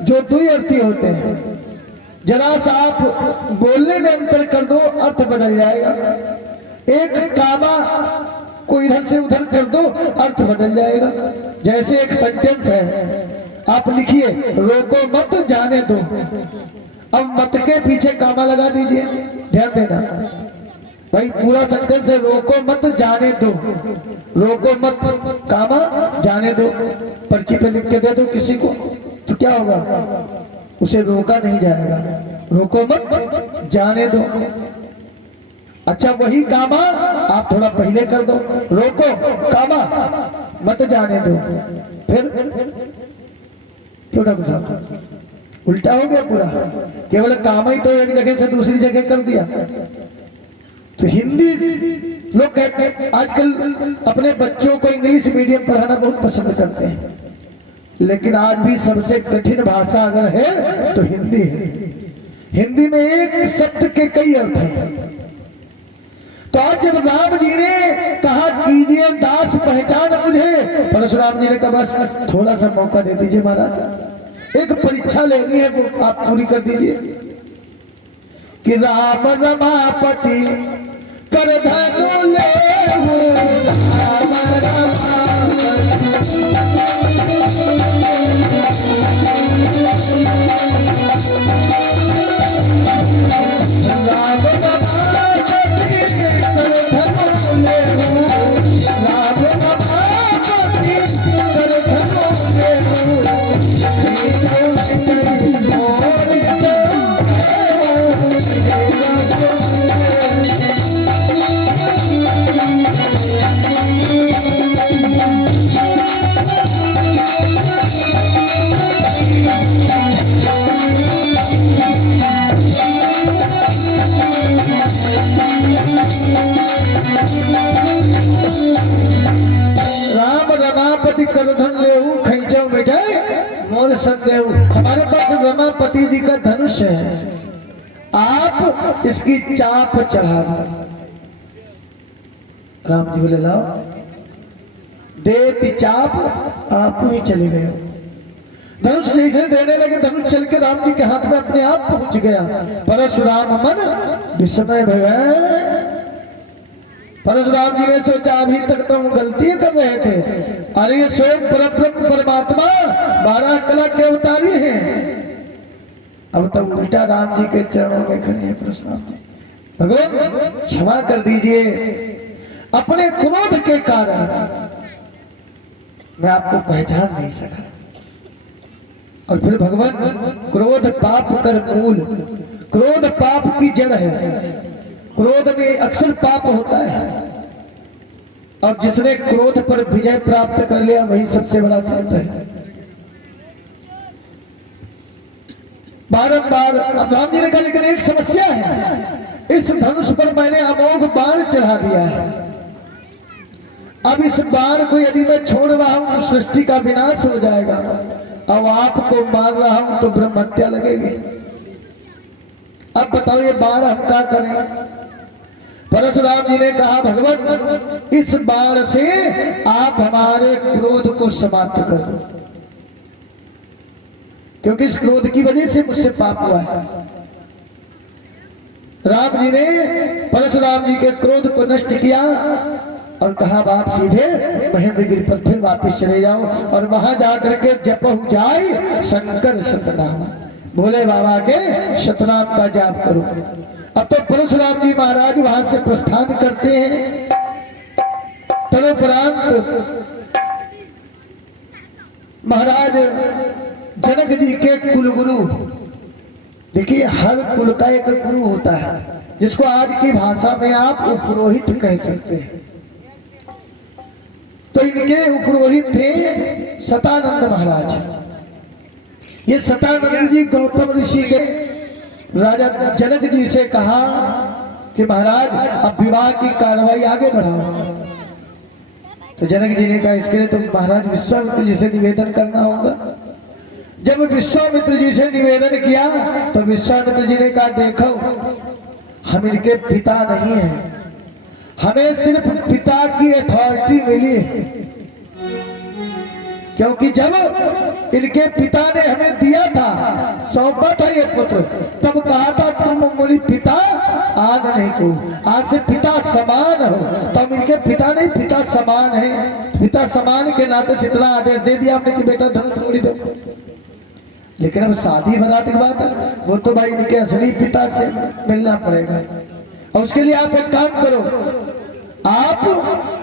जो दुई अर्थी होते हैं। जरा सा आप बोलने में अंतर कर दो, अर्थ बदल जाएगा। एक कामा को इधर से उधर कर दो, अर्थ बदल जाएगा। जैसे एक सेंटेंस है, आप लिखिए रोको मत जाने दो, अब मत के पीछे कामा लगा दीजिए, ध्यान देना भाई। पूरा सेंटेंस है रोको मत जाने दो, रोको मत कामा जाने दो। पर्ची पे लिख के दे दो किसी को तो क्या होगा, उसे रोका नहीं जाएगा। रोको मत जाने दो। अच्छा वही कामा आप थोड़ा पहले कर दो, रोको कामा मत जाने दो, फिर छोटा कुछ उल्टा हो गया पूरा। केवल कामा ही तो एक जगह से दूसरी जगह कर दिया। तो हिंदी लोग कहते हैं आजकल अपने बच्चों को इंग्लिश मीडियम पढ़ाना बहुत पसंद करते हैं, लेकिन आज भी सबसे कठिन भाषा अगर है तो हिंदी है। हिंदी में एक शब्द के कई अर्थ हैं। तो आज जब राम जी ने कहा कीजिए दास पहचान मुझे, परशुराम जी ने कहा बस थोड़ा सा मौका दे दीजिए महाराज, एक परीक्षा लेनी है वो आप पूरी कर दीजिए। कि राम रमापति कर धनु लेहु, राम हमारे पास रमापति जी का धनुष है, आप इसकी चाप चढ़ा दो। राम जी बोले लाओ, देती चाप आप ही चले गए। धनुष जैसे देने लगे, धनुष चल के राम जी के हाथ में अपने आप पहुंच गया। परशुराम मन विस्मय भय। परशुराम जी ने सोचा अभी तक तो हम गलती कर रहे थे, अरे ये स्वयं परब्रह्म परमात्मा 12 कला के अवतारी हैं। अब तो उल्टा राम जी के चरणों में खड़े हैं परशुराम जी। भगवान क्षमा कर दीजिए, अपने क्रोध के कारण मैं आपको पहचान नहीं सका। और फिर भगवान क्रोध पाप कर मूल, क्रोध पाप की जड़ है। क्रोध में अक्सर पाप होता है, और जिसने क्रोध पर विजय प्राप्त कर लिया वही सबसे बड़ा संत है। बारंबार अब राम जी ने कहा लेकिन एक समस्या है, इस धनुष पर मैंने अमोघ बाण चढ़ा दिया है। अब इस बाण को यदि मैं छोड़ रहा हूं तो सृष्टि का विनाश हो जाएगा, अब आपको मार रहा हूं तो ब्रह्म हत्या लगेगी। अब बताओ ये बाण हम क्या करें। परशुराम जी ने कहा भगवान इस बाण से आप हमारे क्रोध को समाप्त कर दो, क्योंकि इस क्रोध की वजह से मुझसे पाप हुआ है। राम जी ने परशुराम जी के क्रोध को नष्ट किया और कहा आप सीधे महेंद्रगिरी पर फिर वापस चले जाओ और वहां जाकर के जपहु जाए शंकर सतनाम, भोले बाबा के सतनाम का जाप करो। अब तो परशुराम जी महाराज वहां से प्रस्थान करते हैं। तदुपरांत महाराज जनक जी के कुलगुरु, देखिए हर कुल का एक गुरु होता है, जिसको आज की भाषा में आप उपरोहित कह सकते हैं। तो इनके उपरोहित थे सतानंद महाराज। ये सतानंद जी गौतम ऋषि के राजा जनक जी से कहा कि महाराज अब विवाह की कार्रवाई आगे बढ़ाओ। तो जनक जी ने कहा इसके लिए तो महाराज विश्वामित्र जी से निवेदन करना होगा। जब विश्वामित्र जी से निवेदन किया तो विश्वामित्र जी ने कहा देखो हम इनके पिता नहीं हैं, हमें सिर्फ पिता की अथॉरिटी मिली है, क्योंकि जब इनके पिता ने हमें दिया था सौंपा था ये पुत्र, तब कहा था तुम मुनि पिता आन नहीं को, आज से पिता समान हो। तो हम इनके पिता नहीं, पिता समान है। पिता समान के नाते से इतना आदेश दे दिया आपने कि बेटा धनुष तोड़ी दो। लेकिन अब शादी बारात की बात है, वो तो भाई इनके असली पिता से मिलना पड़ेगा। और उसके लिए आप एक काम करो, आप